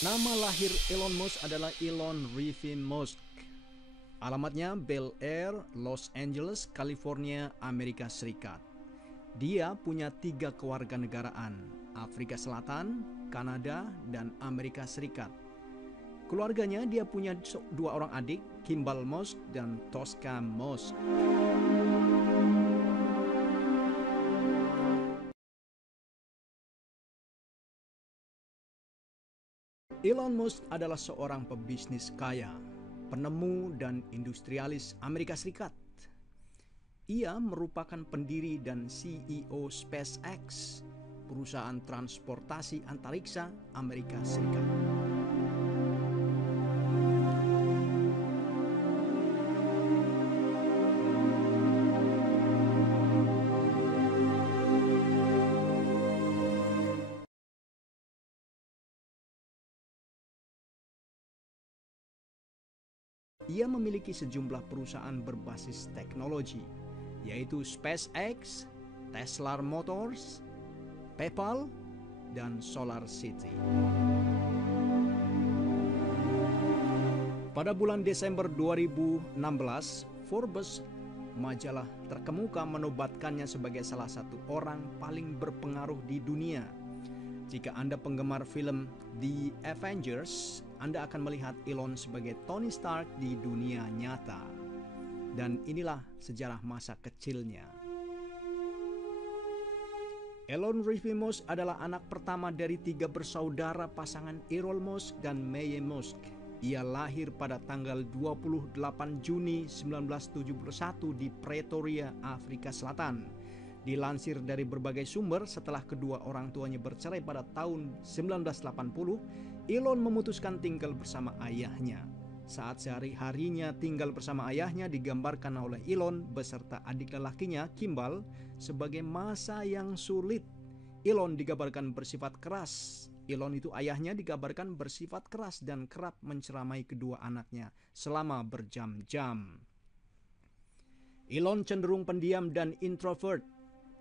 Nama lahir Elon Musk adalah Elon Rivi Musk. Alamatnya Bel Air, Los Angeles, California, Amerika Serikat. Dia punya 3 kewarganegaraan, Afrika Selatan, Kanada, dan Amerika Serikat. Keluarganya dia punya 2 orang adik, Kimball Musk dan Tosca Musk. Elon Musk adalah seorang pebisnis kaya, penemu dan industrialis Amerika Serikat. Ia merupakan pendiri dan CEO SpaceX, perusahaan transportasi antariksa Amerika Serikat. Ia memiliki sejumlah perusahaan berbasis teknologi, yaitu SpaceX, Tesla Motors, PayPal, dan SolarCity. Pada bulan Desember 2016, Forbes, majalah terkemuka, menobatkannya sebagai salah satu orang paling berpengaruh di dunia. Jika Anda penggemar film The Avengers, Anda akan melihat Elon sebagai Tony Stark di dunia nyata. Dan inilah sejarah masa kecilnya. Elon Rivi Musk adalah anak pertama dari 3 bersaudara pasangan Errol Musk dan Mae Musk. Ia lahir pada tanggal 28 Juni 1971 di Pretoria, Afrika Selatan. Dilansir dari berbagai sumber, setelah kedua orang tuanya bercerai pada tahun 1980, Elon memutuskan tinggal bersama ayahnya. Saat sehari-harinya tinggal bersama ayahnya digambarkan oleh Elon beserta adik lelakinya, Kimball, sebagai masa yang sulit. Elon digambarkan bersifat keras. Elon itu ayahnya digambarkan bersifat keras dan kerap menceramai kedua anaknya selama berjam-jam. Elon cenderung pendiam dan introvert.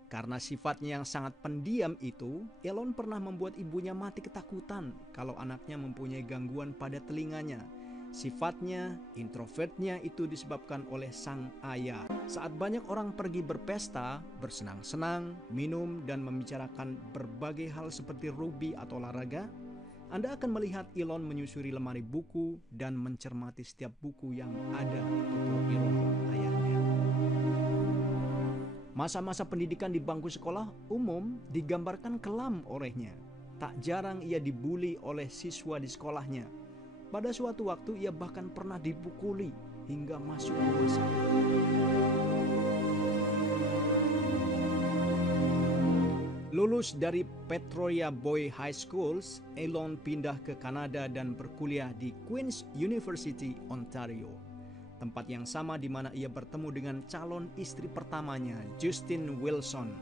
Karena sifatnya yang sangat pendiam itu, Elon pernah membuat ibunya mati ketakutan kalau anaknya mempunyai gangguan pada telinganya. Sifatnya, introvertnya itu disebabkan oleh sang ayah. Saat banyak orang pergi berpesta, bersenang-senang, minum, dan membicarakan berbagai hal seperti rugby atau olahraga, Anda akan melihat Elon menyusuri lemari buku dan mencermati setiap buku yang ada di ruang ayahnya. Masa-masa pendidikan di bangku sekolah umum digambarkan kelam olehnya. Tak jarang ia dibuli oleh siswa di sekolahnya. Pada suatu waktu ia bahkan pernah dipukuli hingga masuk rumah sakit. Lulus dari Pretoria Boys High School, Elon pindah ke Kanada dan berkuliah di Queen's University, Ontario. Tempat yang sama di mana ia bertemu dengan calon istri pertamanya, Justin Wilson,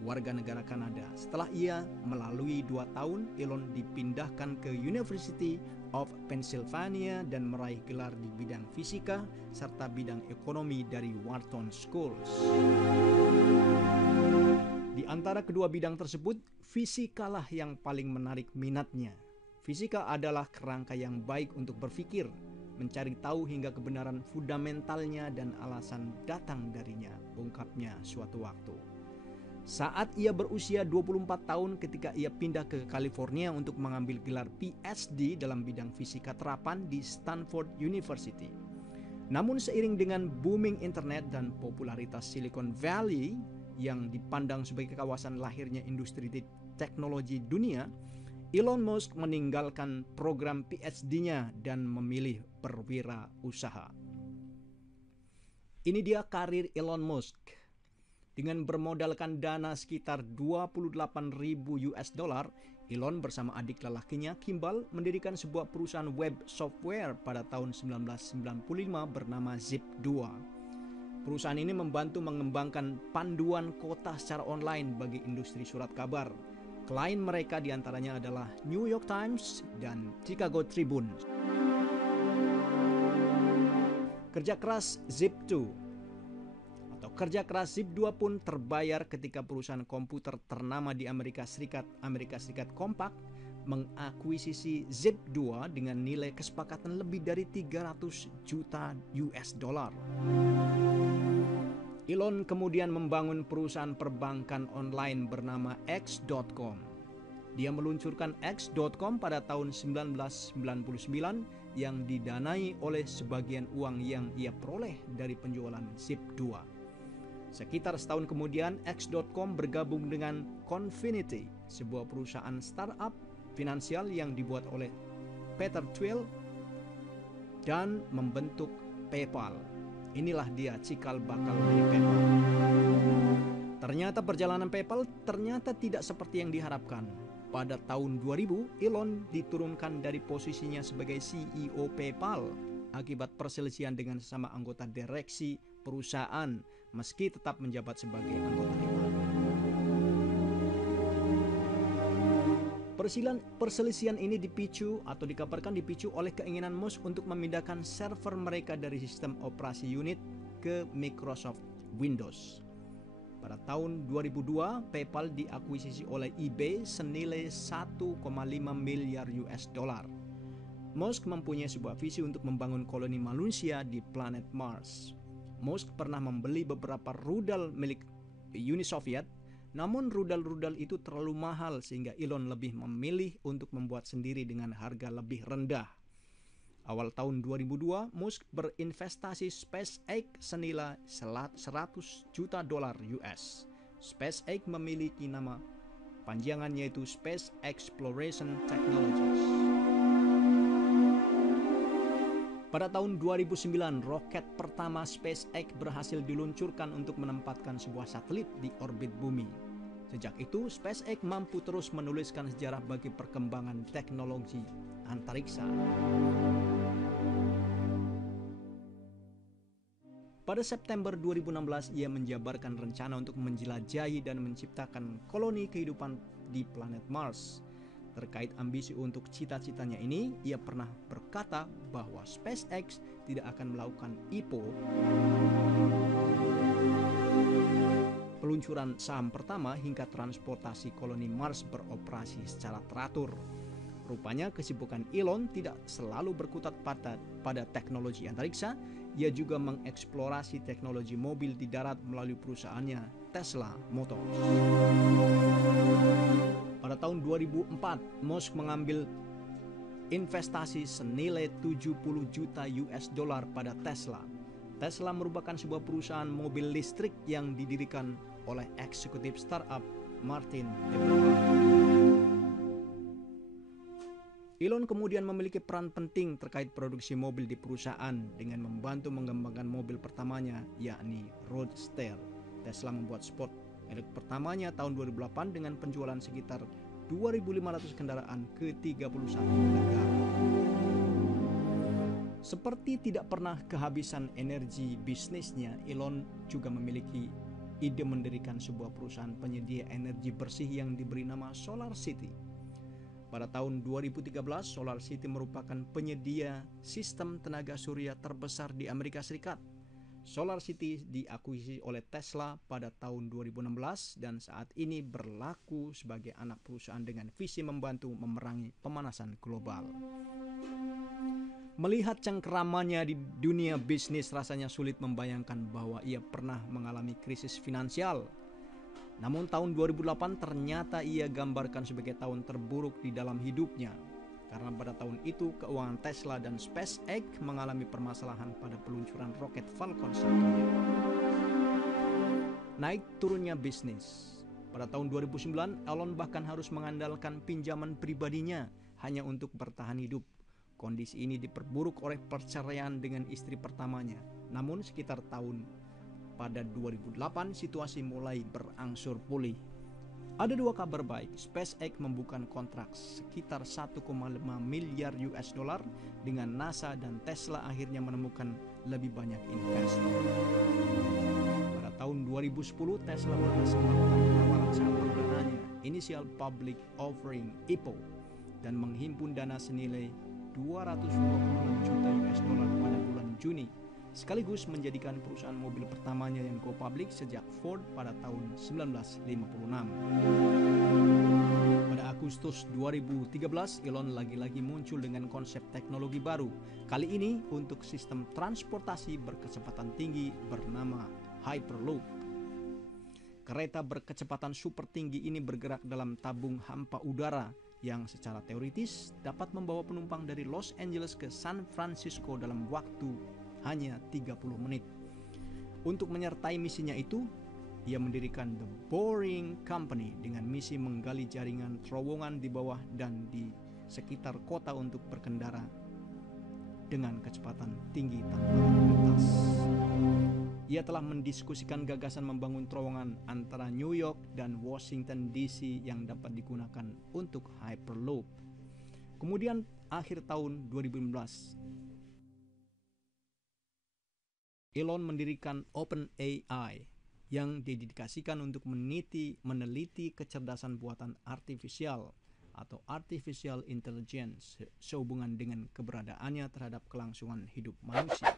warga negara Kanada. Setelah ia melalui 2 tahun, Elon dipindahkan ke University of Pennsylvania dan meraih gelar di bidang fisika serta bidang ekonomi dari Wharton Schools. Di antara kedua bidang tersebut, fisikalah yang paling menarik minatnya. Fisika adalah kerangka yang baik untuk berpikir, mencari tahu hingga kebenaran fundamentalnya dan alasan datang darinya, ungkapnya suatu waktu. Saat ia berusia 24 tahun ketika ia pindah ke California untuk mengambil gelar PhD dalam bidang fisika terapan di Stanford University. Namun seiring dengan booming internet dan popularitas Silicon Valley yang dipandang sebagai kawasan lahirnya industri teknologi dunia, Elon Musk meninggalkan program PhD-nya dan memilih berwirausaha. Ini dia karir Elon Musk. Dengan bermodalkan dana sekitar 28.000 US dollar, Elon bersama adik lelakinya Kimball mendirikan sebuah perusahaan web software pada tahun 1995 bernama Zip2. Perusahaan ini membantu mengembangkan panduan kota secara online bagi industri surat kabar. Klien mereka diantaranya adalah New York Times dan Chicago Tribune. Kerja keras Zip2 atau kerja keras Zip2 pun terbayar ketika perusahaan komputer ternama di Amerika Serikat Compaq mengakuisisi Zip2 dengan nilai kesepakatan lebih dari 300 juta US dollar. Elon kemudian membangun perusahaan perbankan online bernama X.com. Dia meluncurkan X.com pada tahun 1999 yang didanai oleh sebagian uang yang ia peroleh dari penjualan Zip2. Sekitar setahun kemudian, X.com bergabung dengan Confinity, sebuah perusahaan startup finansial yang dibuat oleh Peter Thiel dan membentuk PayPal. Inilah dia cikal bakal dari PayPal. Ternyata perjalanan PayPal tidak seperti yang diharapkan. Pada tahun 2000, Elon diturunkan dari posisinya sebagai CEO PayPal akibat perselisihan dengan sesama anggota direksi perusahaan, meski tetap menjabat sebagai anggota dewan. Perselisihan ini dikabarkan dipicu oleh keinginan Musk untuk memindahkan server mereka dari sistem operasi unit ke Microsoft Windows. Pada tahun 2002, PayPal diakuisisi oleh eBay senilai 1,5 miliar US dollar. Musk mempunyai sebuah visi untuk membangun koloni manusia di planet Mars. Musk pernah membeli beberapa rudal milik Uni Soviet, namun rudal-rudal itu terlalu mahal sehingga Elon lebih memilih untuk membuat sendiri dengan harga lebih rendah. Awal tahun 2002, Musk berinvestasi SpaceX senilai 100 juta dolar US. SpaceX memiliki nama panjangan yaitu Space Exploration Technologies. Pada tahun 2009, roket pertama SpaceX berhasil diluncurkan untuk menempatkan sebuah satelit di orbit bumi. Sejak itu, SpaceX mampu terus menuliskan sejarah bagi perkembangan teknologi antariksa. Pada September 2016, ia menjabarkan rencana untuk menjelajahi dan menciptakan koloni kehidupan di planet Mars. Terkait ambisi untuk cita-citanya ini, ia pernah berkata bahwa SpaceX tidak akan melakukan IPO, peluncuran saham pertama hingga transportasi koloni Mars beroperasi secara teratur. Rupanya kesibukan Elon tidak selalu berkutat pada teknologi antariksa, ia juga mengeksplorasi teknologi mobil di darat melalui perusahaannya Tesla Motors. Pada tahun 2004, Musk mengambil investasi senilai 70 juta US dollar pada Tesla. Tesla merupakan sebuah perusahaan mobil listrik yang didirikan oleh eksekutif startup Martin Eberhard. Elon kemudian memiliki peran penting terkait produksi mobil di perusahaan dengan membantu mengembangkan mobil pertamanya, yakni Roadster. Tesla membuat sport elektrik pertamanya tahun 2008 dengan penjualan sekitar 2.500 kendaraan ke 31 negara. Seperti tidak pernah kehabisan energi bisnisnya, Elon juga memiliki ide mendirikan sebuah perusahaan penyedia energi bersih yang diberi nama Solar City. Pada tahun 2013, Solar City merupakan penyedia sistem tenaga surya terbesar di Amerika Serikat. Solar City diakuisisi oleh Tesla pada tahun 2016 dan saat ini berlaku sebagai anak perusahaan dengan visi membantu memerangi pemanasan global. Melihat cengkeramannya di dunia bisnis, rasanya sulit membayangkan bahwa ia pernah mengalami krisis finansial. Namun tahun 2008 ternyata ia gambarkan sebagai tahun terburuk di dalam hidupnya. Karena pada tahun itu keuangan Tesla dan SpaceX mengalami permasalahan pada peluncuran roket Falcon 1. Naik turunnya bisnis. Pada tahun 2009, Elon bahkan harus mengandalkan pinjaman pribadinya hanya untuk bertahan hidup. Kondisi ini diperburuk oleh perceraian dengan istri pertamanya. Namun sekitar pada 2008 situasi mulai berangsur pulih. Ada dua kabar baik, SpaceX membuka kontrak sekitar 1,5 miliar US dollar dengan NASA dan Tesla akhirnya menemukan lebih banyak investor. Pada tahun 2010, Tesla berhasil melakukan penawaran saham perdananya, Initial Public Offering (IPO), dan menghimpun dana senilai 226 juta US dollar pada bulan Juni, sekaligus menjadikan perusahaan mobil pertamanya yang go public sejak Ford pada tahun 1956. Pada Agustus 2013, Elon lagi-lagi muncul dengan konsep teknologi baru. Kali ini untuk sistem transportasi berkecepatan tinggi bernama Hyperloop. Kereta berkecepatan super tinggi ini bergerak dalam tabung hampa udara yang secara teoritis dapat membawa penumpang dari Los Angeles ke San Francisco dalam waktu hanya 30 menit. Untuk menyertai misinya itu, ia mendirikan The Boring Company dengan misi menggali jaringan terowongan di bawah dan di sekitar kota untuk berkendara dengan kecepatan tinggi tanpa lintas. Ia telah mendiskusikan gagasan membangun terowongan antara New York dan Washington DC yang dapat digunakan untuk Hyperloop. Kemudian akhir tahun 2015, Elon mendirikan OpenAI yang didedikasikan untuk meneliti kecerdasan buatan artifisial atau artificial intelligence sehubungan dengan keberadaannya terhadap kelangsungan hidup manusia.